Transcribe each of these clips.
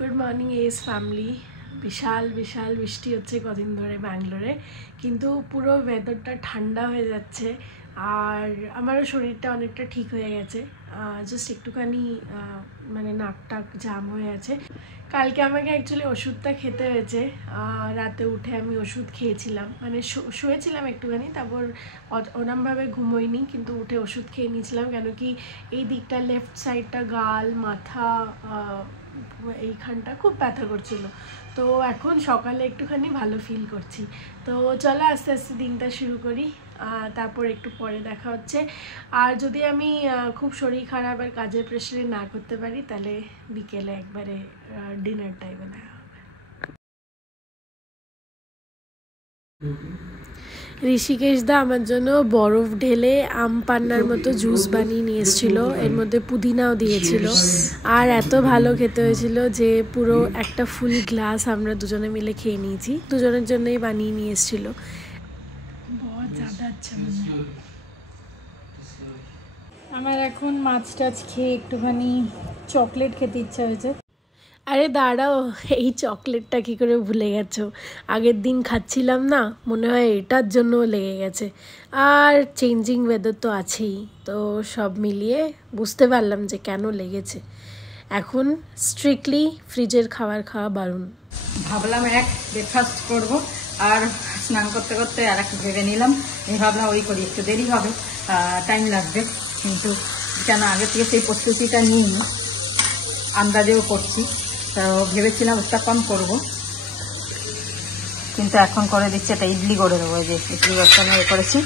Good morning S family. বিশাল বিশাল বৃষ্টি হচ্ছে কদিন ধরে ব্যাঙ্গালোরে, কিন্তু পুরো ওয়েদারটা ঠান্ডা হয়ে যাচ্ছে আর আমারও শরীরটা অনেকটা ঠিক হয়ে গেছে। জাস্ট একটুখানি মানে নাক টাক জাম হয়ে আছে। কালকে আমাকে অ্যাকচুয়ালি ওষুধটা খেতে হয়েছে। রাতে উঠে আমি ওষুধ খেয়েছিলাম, মানে শুয়েছিলাম একটুখানি, তারপর ওরমভাবে ঘুমোইনি, কিন্তু উঠে ওষুধ খেয়ে নিয়েছিলাম। কেন কি এই দিকটা লেফট সাইডটা গাল মাথা এইখানটা খুব ব্যথা করছিল। তো এখন সকালে একটুখানি ভালো ফিল করছি। তো চলো আস্তে আস্তে দিনটা শুরু করি, তারপর একটু পরে দেখা হচ্ছে। আর যদি আমি খুব শরীর খারাপ আর কাজের প্রেশারে না করতে পারি, তাহলে বিকেলে একবারে ডিনার টাইমে দেখা হবে। ঋষিকেশ দা আমার জন্য বরফ ঢেলে আম পান্নার মতো জুস বানিয়ে নিয়ে এসেছিল, এর মধ্যে পুদিনাও দিয়েছিল, আর এত ভালো খেতে হয়েছিল যে পুরো একটা ফুল গ্লাস আমরা দুজনে মিলে খেয়ে নিয়েছি। দুজনের জন্যই বানিয়ে নিয়ে এসেছিল। আমার এখন মাছ টাছ খেয়ে একটুখানি চকলেট খেতে ইচ্ছা হয়েছে। আরে দাঁড়াও, এই চকলেটটা কী করে ভুলে গেছো? আগের দিন খাচ্ছিলাম না, মনে হয় এটার জন্য লেগে গেছে। আর চেঞ্জিং ওয়েদার তো আছেই, তো সব মিলিয়ে বুঝতে পারলাম যে কেন লেগেছে। এখন স্ট্রিক্টলি ফ্রিজের খাবার খাওয়া বারণ। ভাবলাম ব্রেকফাস্ট করব, আর স্নান করতে করতে আর একটু ভেবে নিলাম। আমি ভাবলাম ওই করি, একটু দেরি হবে, টাইম লাগবে, কিন্তু কেন আগে থেকে সেই প্রস্তুতিটা নিইনি, আন্দাজেও করছি। তো ভেবেছিলাম উত্তাপন করব, কিন্তু এখন করে দিচ্ছি এটা ইডলি করে দেবো। এই যে ইডলি বসানো করেছি,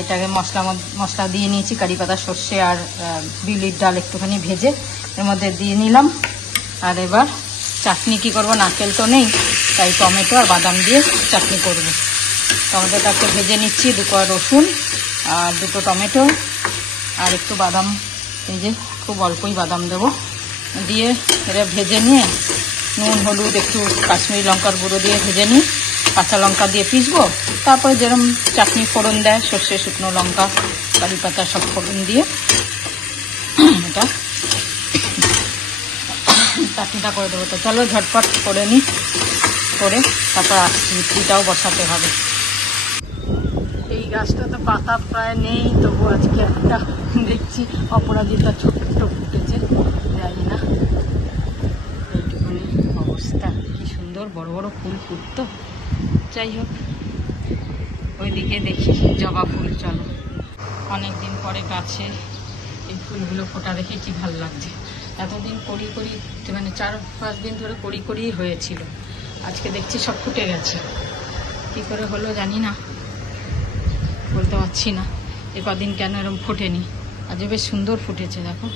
এটাকে মশলা দিয়ে নিয়েছি, কারি পাতা সর্ষে আর বিউলির ডাল একটুখানি ভেজে এর মধ্যে দিয়ে নিলাম। আর এবার চাটনি কি করব, নারকেল তো নেই, তাই টমেটো আর বাদাম দিয়ে চাটনি করব। টমেটোটাকে ভেজে নিচ্ছি, 2 কোয়া রসুন আর 2টো টমেটো আর একটু বাদাম, এই যে খুব অল্পই বাদাম দেবো, দিয়ে এটা ভেজে নিয়ে নুন হলুদ একটু কাশ্মীরি লঙ্কার গুঁড়ো দিয়ে ভেজে নিই, কাঁচা লঙ্কা দিয়ে পিসবো। তারপরে যেরকম চাটনি ফোড়ন দেয়, সর্ষে শুকনো লঙ্কা কারি পাতা সব ফোড়ন দিয়ে এটা চাটনিটা করে দেবো। তো চলো ঝটপট করে নিই, করে তারপর ইডলিটাও বসাতে হবে। এই গাছটা তো পাতা প্রায় নেই, তবু আজকে একটা দেখছি অপরাজিতা ছোট্ট ফুটেছে, জানি না এইটুকুনি অবস্থা। কি সুন্দর বড় বড় ফুল ফুটতো। যাই হোক, ওইদিকে দেখি জবা ফুল। চলো, অনেকদিন পরে গাছে এই ফুলগুলো ফোটা দেখে কি ভালো লাগছে। এতদিন করি মানে 4-5 দিন ধরে করি হয়েছিল, আজকে দেখছি সব ফুটে গেছে। কি করে হলো জানি না, বলতে পারছি না এ কদিন কেন এরকম ফোটেনি। আজ বেশ সুন্দর ফুটেছে, দেখো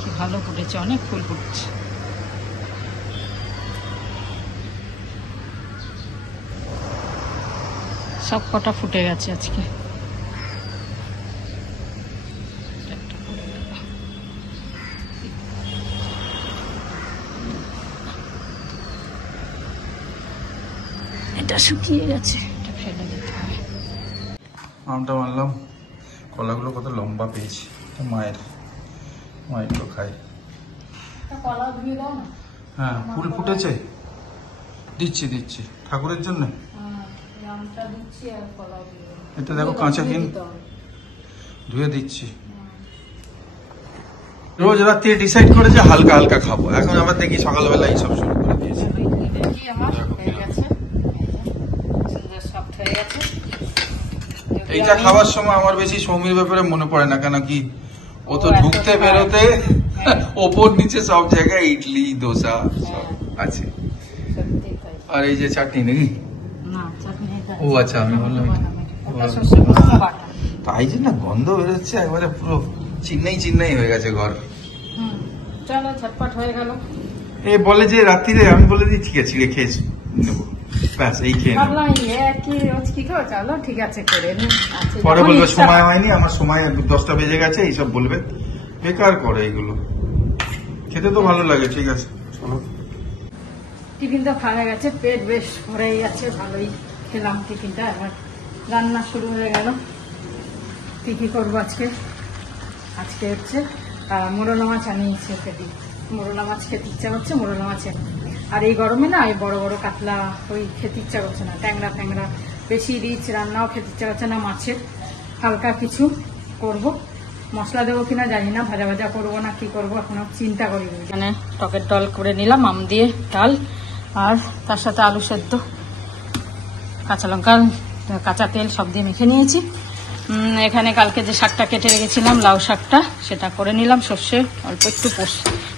কি ভালো ফুটেছে, অনেক ফুল ফুটছে। সব কটা ফুটে গেছে আজকে। এটা শুকিয়ে গেছে, এটা ফেলে দিতে হবে। আমটা মানলাম, কলাগুলো কত লম্বা পেয়েছি, মায়ের তো খাই। কলা ধুয়ে দাও না। হ্যাঁ, ফুল ফুটেছে, দিচ্ছি ঠাকুরের জন্য। এটা দেখো কাঁচা কিন, ধুয়ে দিচ্ছি। রোজ রাত্রে ডিসাইড করে যে হালকা হালকা খাবো, এখন আবার দেখি সকালবেলা এইসব শুরু করে দিয়েছে। এইটা খাওয়ার সময় আমার বেশি সৌমির ব্যাপারে মনে পড়ে না, কেন কি ও তো ঢুকতে বেরোতে ওপর নিচে সব জায়গায় ইডলি দোসা সব আছে। আর এই যে চাটনি নাকি? ও আচ্ছা, আমি বললাম তাই যে না, গন্ধ বেরোচ্ছে একবারে, পুরো চিন্নাই হয়ে গেছে ঘর। চলো ঝটপট হয়ে গেল। এ বলে যে রাত্রিরে, আমি বলে দিই ঠিক আছে খেয়ে নেবো, ব্যাস এই খেয়ে নেবো। ঠিক আছে করে নি, পরে বলবে সময় হয়নি, আমার সময় 10টা বেজে গেছে, এইসব বলবে, বেকার করে এইগুলো। খেতে তো ভালো লাগে, ঠিক আছে চলো। টিফিনটা খাওয়া গেছে, পেট বেশ ভরে গেছে, ভালোই খেলাম টিফিনটা। এবার রান্না শুরু হয়ে গেল। কি করবো আজকে হচ্ছে মোরলা মাছ আনিয়েছে খেতে, মোরলা মাছ খেতে ইচ্ছা করছে, মোরলা মাছ আর এই গরমে না এই বড় বড় কাতলা ওই খেতে ইচ্ছা করছে না, ট্যাংরা ফ্যাংরা বেশি রিচ রান্নাও খেতে ইচ্ছা করছে না, মাছের হালকা কিছু করব, মশলা দেবো কিনা জানি না, ভাজা ভাজা করবো না কি করবো এখনো চিন্তা করি। এখানে টকের ডাল করে নিলাম, আম দিয়ে ডাল, আর তার সাথে আলু সেদ্ধ, কাঁচা লঙ্কা কাঁচা তেল সব দিয়ে মেখে নিয়েছি। এখানে কালকে যে শাকটা কেটে রেখেছিলাম লাউ শাকটা সেটা করে নিলাম, সর্ষে অল্প একটু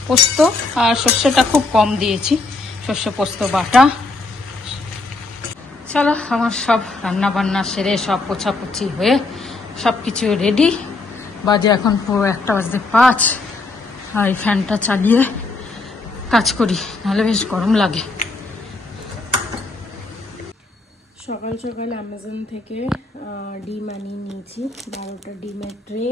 পোস্ত আর সর্ষেটা খুব কম দিয়েছি, সর্ষে পোস্ত বাটা। চলো আমার সব রান্না বান্না সেরে সব পোছাপুছি হয়ে সব কিছু রেডি, বাজে এখন পুরো 1:05। আর এই ফ্যানটা চালিয়ে কাজ করি, নাহলে বেশ গরম লাগে। সকাল সকাল অ্যামাজন থেকে ডিম আনিয়ে নিয়েছি, 12টা ডিমের ট্রে,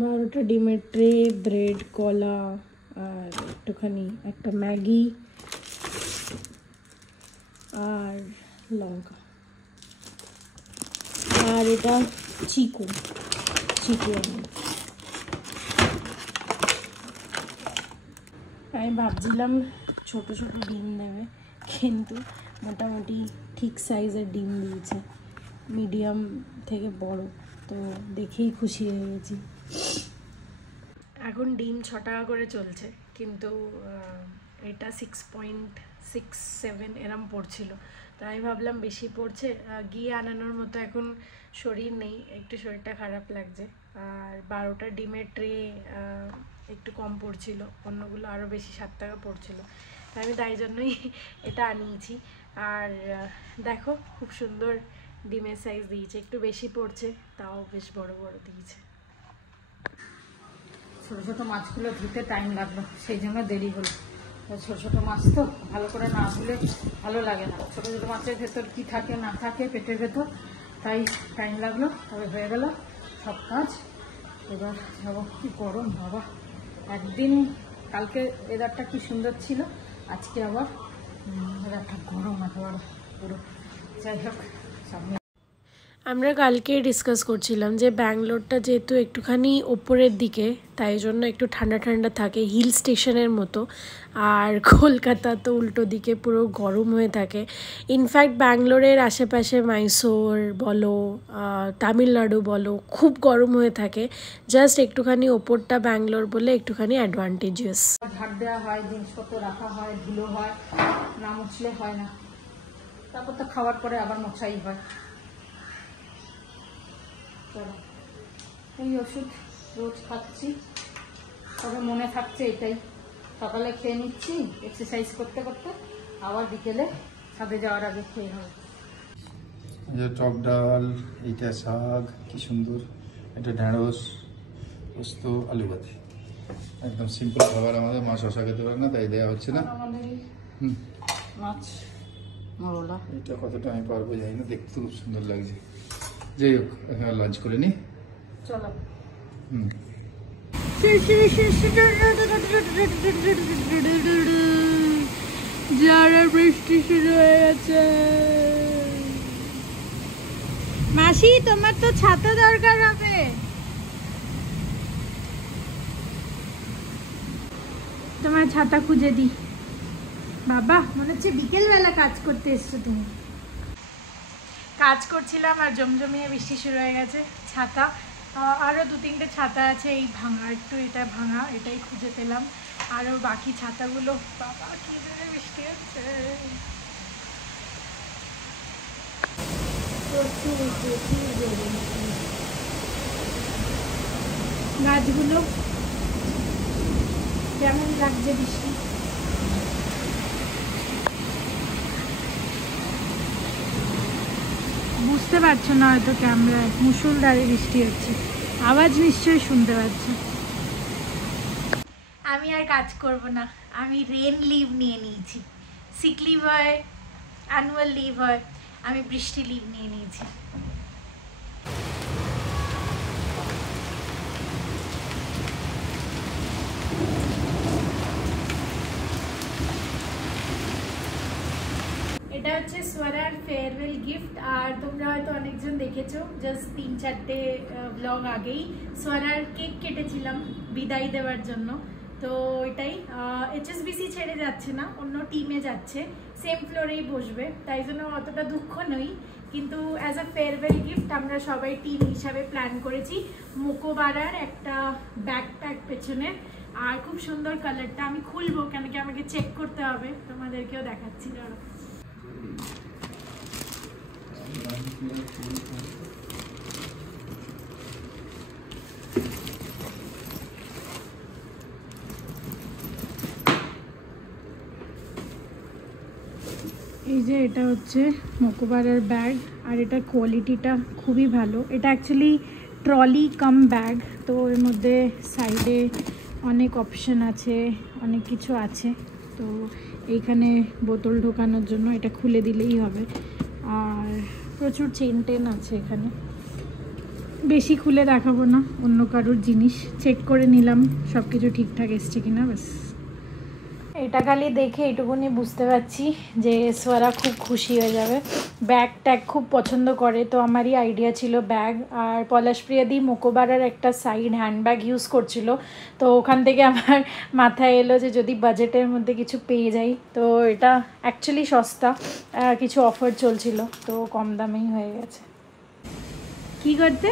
12টা ডিমের ট্রে, ব্রেড, কলা, আর একটুখানি একটা ম্যাগি আর লঙ্কা, আর এটা চিকু আমি ভাবছিলাম ছোট ছোট ডিম দেবে, কিন্তু মোটামুটি ঠিক সাইজের ডিম দিয়েছে, মিডিয়াম থেকে বড়, তো দেখেই খুশি হয়ে গেছি। এখন ডিম 6 টাকা করে চলছে, কিন্তু এটা 6.67 এরম পড়ছিল, তাই ভাবলাম বেশি পড়ছে, গিয়ে আনানোর মতো এখন শরীর নেই, একটু শরীরটা খারাপ লাগছে। আর 12টা ডিমের ট্রে একটু কম পড়ছিল, অন্যগুলো আরও বেশি 7 টাকা পড়ছিল, আমি তাই জন্যই এটা আনিয়েছি। আর দেখো খুব সুন্দর ডিমের সাইজ দিয়েছে, একটু বেশি পড়ছে, তাও বেশ বড় বড় দিয়েছে। ছোট ছোট মাছগুলো ধুতে টাইম লাগলো, সেই জন্য দেরি হলো। ছোট ছোট মাছ তো ভালো করে না ধুলে ভালো লাগে না, ছোট ছোট মাছের ভেতর কি থাকে না থাকে পেটের ভেতর, তাই টাইম লাগলো। তবে হয়ে গেল সব কাজ, এবার যাবো। কি গরম বাবা, একদিন কালকে ওয়েদারটা কি সুন্দর ছিল, আজকে আবার ওয়েদারটা গরম একেবারে পুরো। যাই হোক সামনে আমরা কালকে ডিসকাস করছিলাম যে ব্যাঙ্গালোরটা যেহেতু একটুখানি ওপরের দিকে, তাই জন্য একটু ঠান্ডা ঠান্ডা থাকে, হিল স্টেশনের মতো, আর কলকাতা তো উল্টো দিকে পুরো গরম হয়ে থাকে। ইনফ্যাক্ট ব্যাঙ্গালোরের আশেপাশে মাইসোর বলো, তামিলনাড়ু বলো, খুব গরম হয়ে থাকে, জাস্ট একটুখানি ওপরটা ব্যাঙ্গালোর বলে একটুখানি অ্যাডভান্টেজিয়াস। ঝাড় দেওয়া হয়, জিনিসপত্র রাখা হয়, ধুলো হয়, না মুছলে হয় না, তারপর তো খাওয়ার পরে আবার মোছাই হয়। চলো, এই ওষুধ রোজ খাচ্ছি, তবে মনে থাকছে এটাই, সকালে খেয়ে নিচ্ছি এক্সারসাইজ করতে করতে, আবার বিকেলে ছাদে যাওয়ার আগে খেয়ে হবে। টক ডাল, এইটা শাক, কি সুন্দর, এটা ঢেঁড়স, পোস্ত, আলু ভাতে, একদম সিম্পল খাবার আমাদের। মা শশা খেতে পারে না, তাই দেওয়া হচ্ছে না। মাছ মোরলা, এটা কতটা আমি পারবো জানি না, দেখতে খুব সুন্দর লাগছে। যাই হোক, এখানে লাঞ্চ করে নি, চলো। যারা বৃষ্টি শুরু হয়ে গেছে। মাসি তোমার তো ছাতা দরকার হবে। তোমার ছাতা খুঁজে দি। বাবা, মনে হচ্ছে বিকেলবেলা কাজ করতে এসছো তুমি। কাজ করছিলাম আর জমজমিয়ে বৃষ্টি শুরু হয়ে গেছে। ছাতা আরও 2-3টে ছাতা আছে, এই ভাঙা, একটু এটা ভাঙা, এটাই খুঁজে পেলাম। আরও বাকি ছাতাগুলো, বাবা কি জোরে বৃষ্টি হচ্ছে। গাছগুলো কেমন লাগছে বৃষ্টি। বুঝতে পারছো না হয়তো ক্যামেরায়, মুষলধারে বৃষ্টি হচ্ছে, আওয়াজ নিশ্চয়ই শুনতে পাচ্ছ। আমি আর কাজ করব না, আমি রেন লিভ নিয়ে নিয়েছি। সিক লিভ হয়, অ্যানুয়াল লিভ হয়, আমি বৃষ্টি লিভ নিয়ে নিয়েছি। এটা হচ্ছে সোয়ারার ফেয়ারওয়েল গিফট। আর তোমরা হয়তো অনেকজন দেখেছো, জাস্ট 3-4টে ব্লগ আগেই সোয়ারার কেক কেটেছিলাম বিদায় দেওয়ার জন্য। তো এটাই HSBC ছেড়ে যাচ্ছে না, অন্য টিমে যাচ্ছে, সেম ফ্লোরেই বসবে, তাই জন্য অতটা দুঃখ নই। কিন্তু অ্যাজ আ ফেয়ারওয়েল গিফট আমরা সবাই টিম হিসাবে প্ল্যান করেছি মোকোবারার একটা ব্যাকপ্যাক পেছনে। আর খুব সুন্দর কালারটা, আমি খুলবো কেন কি আমাকে চেক করতে হবে, তোমাদেরকেও দেখাচ্ছি। ধরো এই যে এটা হচ্ছে মোকোবারার ব্যাগ, আর এটা কোয়ালিটিটা খুবই ভালো। এটা অ্যাকচুয়ালি ট্রলি কাম ব্যাগ, তো এর মধ্যে সাইডে অনেক অপশন আছে, অনেক কিছু আছে। তো এইখানে বোতল ঢোকানোর জন্য এটা খুলে দিলেই হবে। আর প্রচুর চেন টেন আছে এখানে, বেশি খুলে দেখাবো না, অন্য কারোর জিনিস চেক করে নিলাম সব কিছু ঠিকঠাক এসছে কিনা, ব্যাস। এটা খালি দেখে এইটুকুনি বুঝতে পারছি যে সোয়ারা খুব খুশি হয়ে যাবে। ব্যাগ ট্যাগ খুব পছন্দ করে, তো আমারই আইডিয়া ছিল ব্যাগ। আর পলাশপ্রিয়াদি মোকোবারার একটা সাইড হ্যান্ডব্যাগ ইউজ করছিল, তো ওখান থেকে আমার মাথায় এলো যে যদি বাজেটের মধ্যে কিছু পেয়ে যাই। তো এটা অ্যাকচুয়ালি সস্তা, কিছু অফার চলছিল, তো কম দামেই হয়ে গেছে। কি করতে?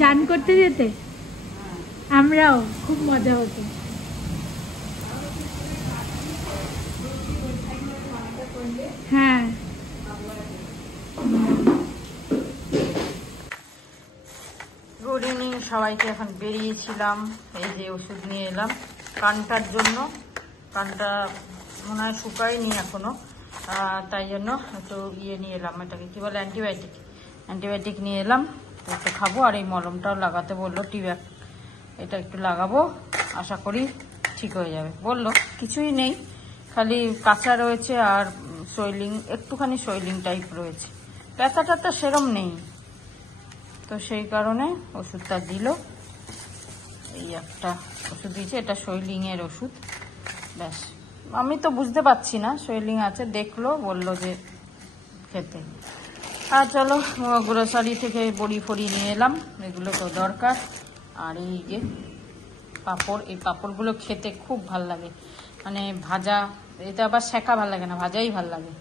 চান করতে যেতে? আমরাও, খুব মজা হতো। হ্যাঁ, গুড ইভিনিং সবাইকে। এখন বেরিয়েছিলাম, এই যে ওষুধ নিয়ে এলাম কানটার জন্য। কানটা মনে হয় শুকায়নি এখনো, তাই জন্য একটু নিয়ে এলাম, এটাকে কি বলে, অ্যান্টিবায়োটিক নিয়ে এলাম। তো একটু খাবো, আর এই মলমটাও লাগাতে বললো, টিব্যাগ, এটা একটু লাগাবো, আশা করি ঠিক হয়ে যাবে। বললো কিছুই নেই, খালি কাঁচা রয়েছে আর সোয়েলিং, একটুখানি সোয়েলিং টাইপ রয়েছে, ব্যথা ট্যাথা সেরম নেই। তো সেই কারণে ওষুধটা দিল, এই একটা ওষুধ দিয়েছে, এটা সোয়েলিংয়ের ওষুধ, ব্যাস। আমি তো বুঝতে পারছি না সোয়েলিং আছে, দেখলো, বললো যে খেতে। আর চলো গ্রোসারি থেকে বড়ি ফড়ি নিয়ে এলাম, এগুলো তো দরকার। আর এই যে পাঁপড়, এই পাঁপড়গুলো খেতে খুব ভাল লাগে, মানে ভাজা, এটা আবার সেকা ভাল লাগে না, ভাজাই ভাল লাগে।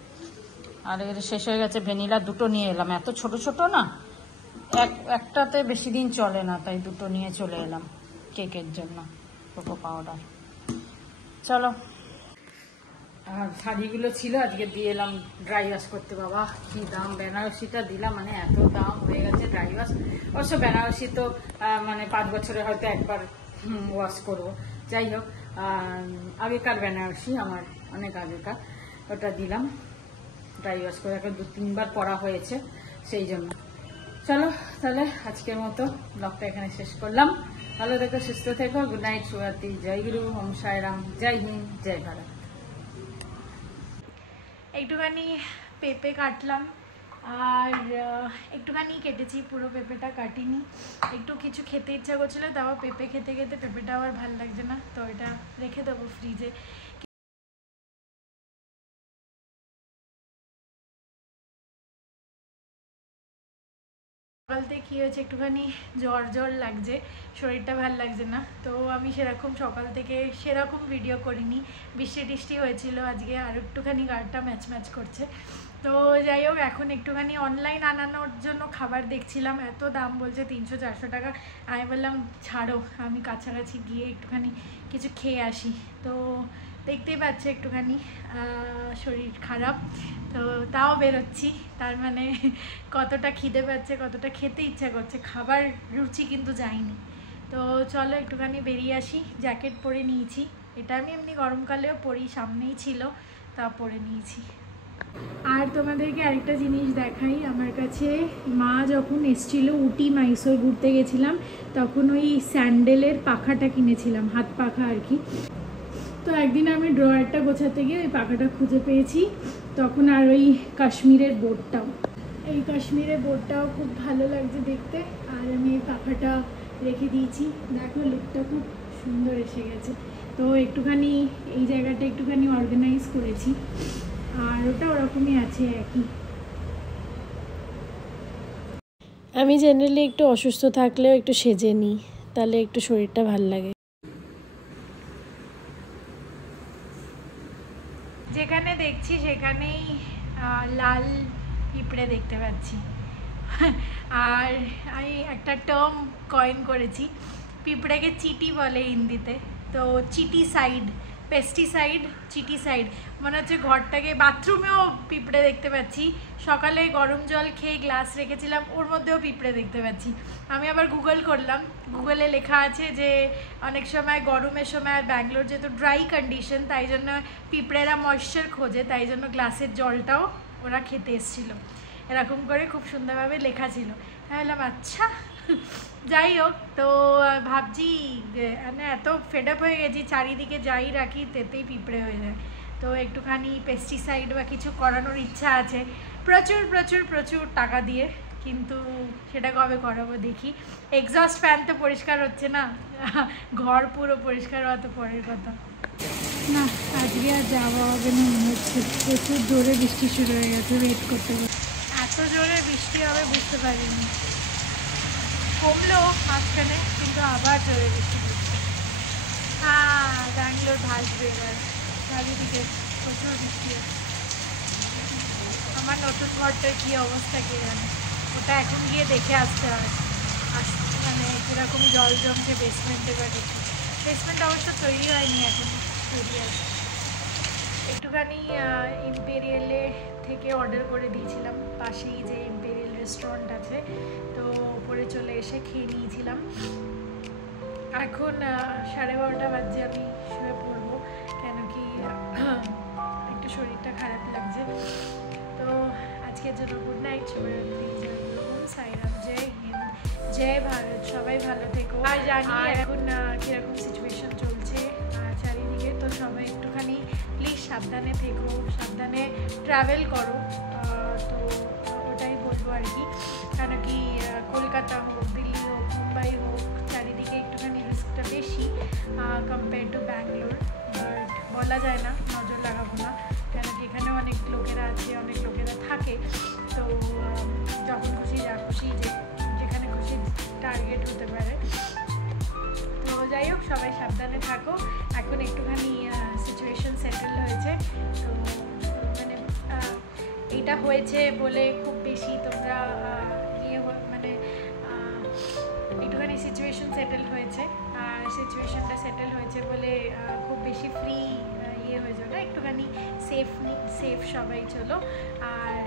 আর এর শেষ হয়ে গেছে ভ্যানিলা, দুটো নিয়ে এলাম, এত ছোট ছোট না, একটাতে বেশি দিন চলে না, তাই দুটো নিয়ে চলে এলাম কেকের জন্য, কোকো পাউডার। চলো, আর শাড়িগুলো ছিল আজকে দিয়ে এলাম ড্রাই ওয়াশ করতে। বাবা কি দাম, বেনারসিটা দিলাম, মানে এত দাম হয়ে গেছে ড্রাই ওয়াশ। অবশ্য বেনারসি তো মানে 5 বছরে হয়তো একবার ওয়াশ করবো, যাই হোক। আগেকার বেনারসি, আমার অনেক আগেকার, ওটা দিলাম ড্রাই ওয়াশ করে, এখন 2-3 বার পরা হয়েছে, সেই জন্য। চলো তাহলে আজকের মতো ব্লগটা এখানে শেষ করলাম। ভালো থেকো, সুস্থ থেকো, গুড নাইট, শুভরাত্রি, জয় গুরু, ওম সাইরাম, জয় হিন্দ, জয় ভারত। একটুখানি পেঁপে কাটলাম, আর একটুখানি কেটেছি, পুরো পেঁপেটা কাটিনি। একটু কিছু খেতে ইচ্ছা করছিল, তাও পেঁপে খেতে খেতে পেঁপেটা আবার ভালো লাগছে না, তো এটা রেখে দেবো ফ্রিজে। সকালতে কী হয়েছে, একটুখানি জ্বর লাগছে, শরীরটা ভাল লাগছে না, তো আমি সেরকম সকাল থেকে সেরকম ভিডিও করিনি। বৃষ্টি টিষ্টি হয়েছিল আজকে, আর একটুখানি গাটা ম্যাচ করছে। তো যাই হোক, এখন একটুখানি অনলাইন আনানোর জন্য খাবার দেখছিলাম, এত দাম বলছে 300-400 টাকা। আমি বললাম ছাড়ো, আমি কাছাকাছি গিয়ে একটুখানি কিছু খেয়ে আসি। তো দেখতেই পাচ্ছে একটুখানি শরীর খারাপ, তো তাও বেরোচ্ছি, তার মানে কতটা খিদে পাচ্ছে, কতটা খেতে ইচ্ছা করছে, খাবার রুচি কিন্তু যায়নি। তো চলো একটুখানি বেরিয়ে আসি। জ্যাকেট পরে নিয়েছি, এটা আমি এমনি গরমকালেও পরি, সামনেই ছিল, তা পরে নিয়েছি। আর তোমাদেরকে আরেকটা জিনিস দেখাই, আমার কাছে মা যখন এসেছিলো, উটি মাইসোর ঘুরতে গেছিলাম, তখন ওই স্যান্ডেলের পাখাটা কিনেছিলাম, হাত পাখা আর কি। তো একদিন আমি ড্রয়ারটা গোছাতে গিয়ে ওই পাখাটা খুঁজে পেয়েছি, তখন আর ওই কাশ্মীরের বোর্ডটাও, এই কাশ্মীরের বোর্ডটাও খুব ভালো লাগছে দেখতে। আর আমি এই পাখাটা রেখে দিয়েছি, দেখো লুকটা খুব সুন্দর এসে গেছে। তো একটুখানি এই জায়গাটা একটুখানি অর্গানাইজ করেছি। আর আমারওটা ওরকমই আছে একই। আমি জেনারেলি একটু অসুস্থ থাকলেও একটু সেজে নিই, তাহলে একটু শরীরটা ভাল লাগে। যেখানে দেখছি সেখানেই লাল পিঁপড়ে দেখতে পাচ্ছি। আর আমি একটা টার্ম কয়েন করেছি, পিঁপড়েকে চিটি বলে হিন্দিতে, তো চিটি সাইড, পেস্টিসাইড, চিটি সাইড, মনে হচ্ছে ঘরটাকে, বাথরুমেও পিঁপড়ে দেখতে পাচ্ছি। সকালে গরম জল খেয়ে গ্লাস রেখেছিলাম, ওর মধ্যেও পিঁপড়ে দেখতে পাচ্ছি। আমি আবার গুগল করলাম, গুগলে লেখা আছে যে অনেক সময় গরমের সময় আর ব্যাঙ্গালোর যেহেতু ড্রাই কন্ডিশন, তাই জন্য পিঁপড়েরা ময়েশ্চার খোঁজে, তাই জন্য গ্লাসের জলটাও ওরা খেতে এসেছিলো। এরকম করে খুব সুন্দরভাবে লেখা ছিল। ভাবলাম আচ্ছা, যাই হোক। তো ভাবছি মানে এত ফেড আপ হয়ে গেছি, চারিদিকে যাই রাখি তেতেই পিঁপড়ে হয়ে যায়। তো একটুখানি পেস্টিসাইড বা কিছু করানোর ইচ্ছা আছে, প্রচুর প্রচুর প্রচুর টাকা দিয়ে, কিন্তু সেটা কবে করাবো দেখি। এক্সস্ট ফ্যান তো পরিষ্কার হচ্ছে না, ঘর পুরো পরিষ্কার হওয়া তো পরের কথা। না, আজকে আর যাওয়া হবে না মনে হচ্ছে, প্রচুর জোরে বৃষ্টি শুরু হয়ে গেছে, ওয়েট করতে হবে। এত জোরে বৃষ্টি হবে বুঝতে পারিনি, কমলো মাঝখানে, কিন্তু আবার জোরে বৃষ্টি পড়ছে। হ্যাঁ, ব্যাঙ্গালোর ভাসবে এবার, চারিদিকে প্রচুর বৃষ্টি হচ্ছে। আমার নতুন ঘরটার কী অবস্থা কে জানে, ওটা এখন গিয়ে দেখে আসতে হবে, মানে কীরকম জল জমছে বেসমেন্টে বা কিছু। বেসমেন্ট অবশ্য তৈরি হয়নি, এখন তৈরি আছে। একটুখানি ইম্পেরিয়ালে থেকে অর্ডার করে দিয়েছিলাম, পাশেই যে ইম্পেরিয়াল রেস্টুরেন্ট আছে, তো ওপরে চলে এসে খেয়ে নিয়েছিলাম। এখন 12:30 বাজে, আমি শুয়ে পড়বো, কেন কি একটু শরীরটা খারাপ লাগছে। তো আজকের জন্য গুড নাইট, শুভরাত্রি, জয় গুরু, ওম সাইরাম, জয় হিন্দ, জয় ভারত, সবাই ভালো থেকো। আর জানি এখন কীরকম সিচুয়েশন চলছে চারিদিকে, তো সবাই একটুখানি প্লিজ সাবধানে থেকো, সাবধানে ট্রাভেল করো। তো ওটাই বলবো আর কি, কেন কি কলকাতা হোক, দিল্লি হোক, মুম্বাই হোক, চারিদিকে একটুখানি রিস্কটা বেশি কম্পেয়ার টু ব্যাঙ্গালোর। বাট বলা যায় না, নজর লাগাবো না, কেন কি এখানেও অনেক লোকেরা আছে, অনেক লোকেরা থাকে, তো যখন খুশি যা খুশি যেখানে খুশি টার্গেট হতে পারে। তো যাই হোক, সবাই সাবধানে থাকো। এখন একটুখানি সিচুয়েশন সেটেল হয়েছে, তো মানে এটা হয়েছে বলে খুব বেশি তোমরা মানে একটুখানি সিচুয়েশন সেটেল হয়েছে, আর সিচুয়েশনটা সেটেল হয়েছে বলে খুব বেশি ফ্রি হয়ে যাবে না, একটুখানি সেফ সবাই চলো। আর